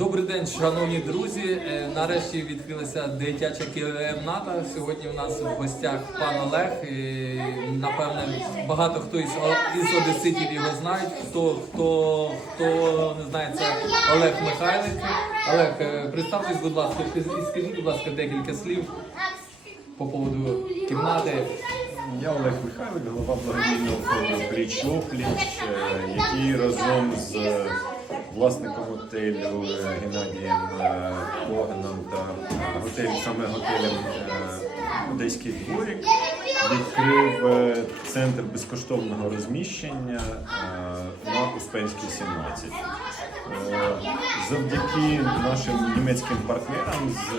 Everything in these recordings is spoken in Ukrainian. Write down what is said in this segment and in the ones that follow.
Добрий день, шановні друзі. Е, Нарешті відкрилася дитяча кімната. Сьогодні у нас в гостях пан Олег. І, Напевне, багато хто із, із одеситів його знають. Хто хто хто не знає, це Олег Михайлик. Олег, е, представтесь, будь ласка, і скажіть, будь ласка, декілька слів по поводу кімнати. Я Олег Михайлик, голова благодійного фонду Пліч Опліч, е, який разом з е, власником готелю е, Геннадієм Коганом та е, готель, саме готелем е, Одеський дворик відкрив центр безкоштовного розміщення на Успенській 17. Е, Завдяки нашим німецьким партнерам з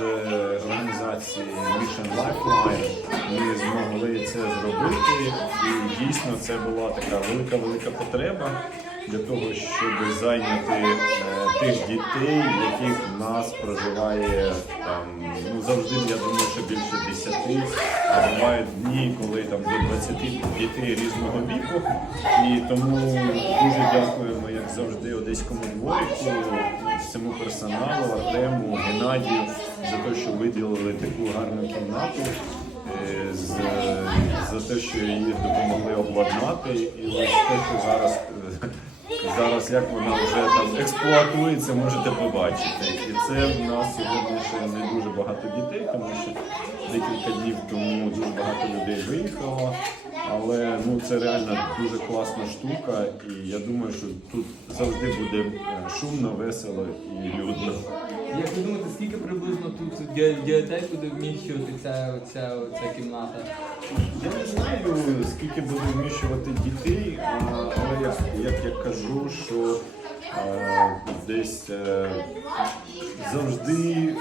організації Mission Lifeline ми змогли це зробити. І дійсно це була така велика-велика потреба для того, щоб зайняти е, тих дітей, яких в нас проживає там ну завжди, я думаю, що більше 10, а бувають дні, коли там до 20 дітей різного віку. І тому дуже дякуємо, як завжди, одеському дворику, всьому персоналу, Артему, Геннадію за те, що виділили таку гарну кімнату. е, За те, що її допомогли обладнати, і ось те, що зараз е, зараз як вона вже там експлуатується, можете побачити. І це в нас сьогодні ще не дуже багато дітей, тому що декілька днів тому дуже багато людей виїхало. Але ну це реально дуже класна штука, і я думаю, що тут завжди буде е, шумно, весело і людно. Як ви думаєте, скільки приблизно тут ді- буде вміщувати ця, ця, ця кімната? Я не знаю, скільки буде вміщувати дітей, але я як я кажу, що десь е, завжди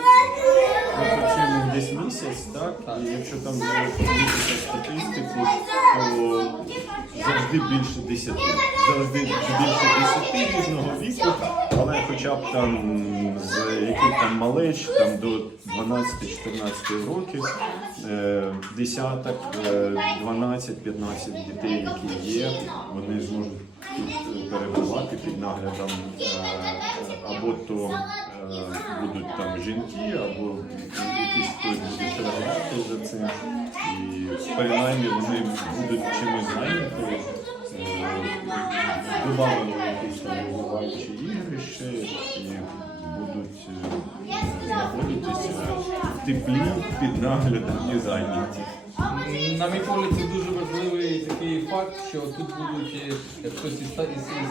працюємо десь місяць, так? І якщо там подивитися статистику, то завжди більше 10. Завжди більше 10 різного віку, але хоча б там з яких там малеч там до 12-14 років, е, десяток, е, 12-15 дітей, які є, вони зможуть перебувати під наглядом е, або то е, будуть там жінки, або якісь хтось буде чергувати за цим. І принаймні вони будуть чимось зайняті. Добавили якісь там розвиваючі ігри ще і будуть е, знаходитися в теплі під наглядом і зайняті. На мій погляд, це дуже важливий такий факт, що тут будуть е, хтось із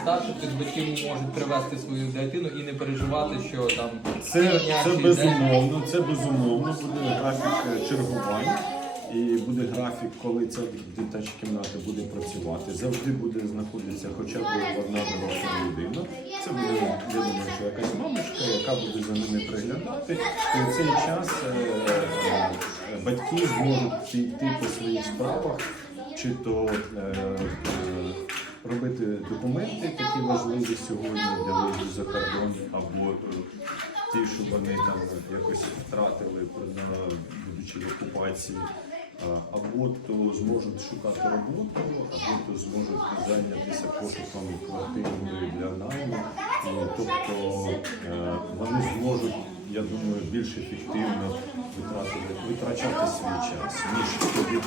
старших батьків можуть привезти свою дитину і не переживати, що там Це, це безумовно, це безумовно буде графік е, чергувань. І буде графік, коли ця дитяча кімната буде працювати. Завжди буде знаходитися хоча б одна доросла людина. Це буде, я думаю, що якась мамочка, яка буде за ними приглядати. І в цей час е, е, батьки зможуть йти по своїх справах, чи то е, робити документи, такі важливі сьогодні для виїзду за кордон, або ті, що вони там якось втратили будучи в окупації, або то зможуть шукати роботу, або то зможуть зайнятися пошуком квартири для найму. Тобто е, вони зможуть, я думаю, більш ефективно витратити, витрачати свій час, ніж ходити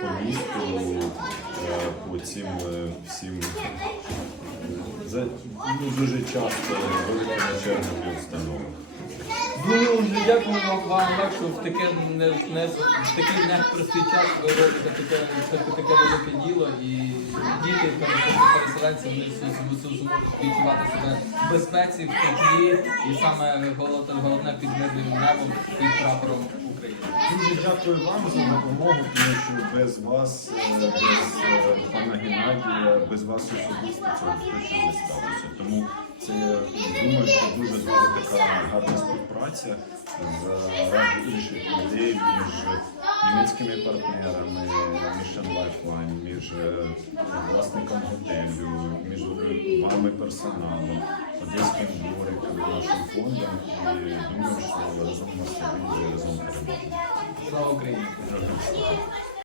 по місту, е, по цим е, всім за ну, дуже часто великими чергами установах. Дуже дякуємо вам, Олег, що в таке не, не в такий непростий час ви робите таке, таке, таке велике діло і діти перес- переселенці вони зможуть відчувати себе в безпеці, в теплі і саме головне, головне під мирним небом під прапором України. Дуже дякую вам за допомогу, тому що без вас, е, без е, пана Геннадія, без вас особисто цього не сталося. Тому це думаю, що дуже дуже така гарна співпраця заради інших людей між німецькими партнерами, Mission Lifeline, між е, власником готелю, між вами персоналом, одеським двориком, нашим фондом. І думаю, що разом все вийде, разом переможемо. Слава Україні!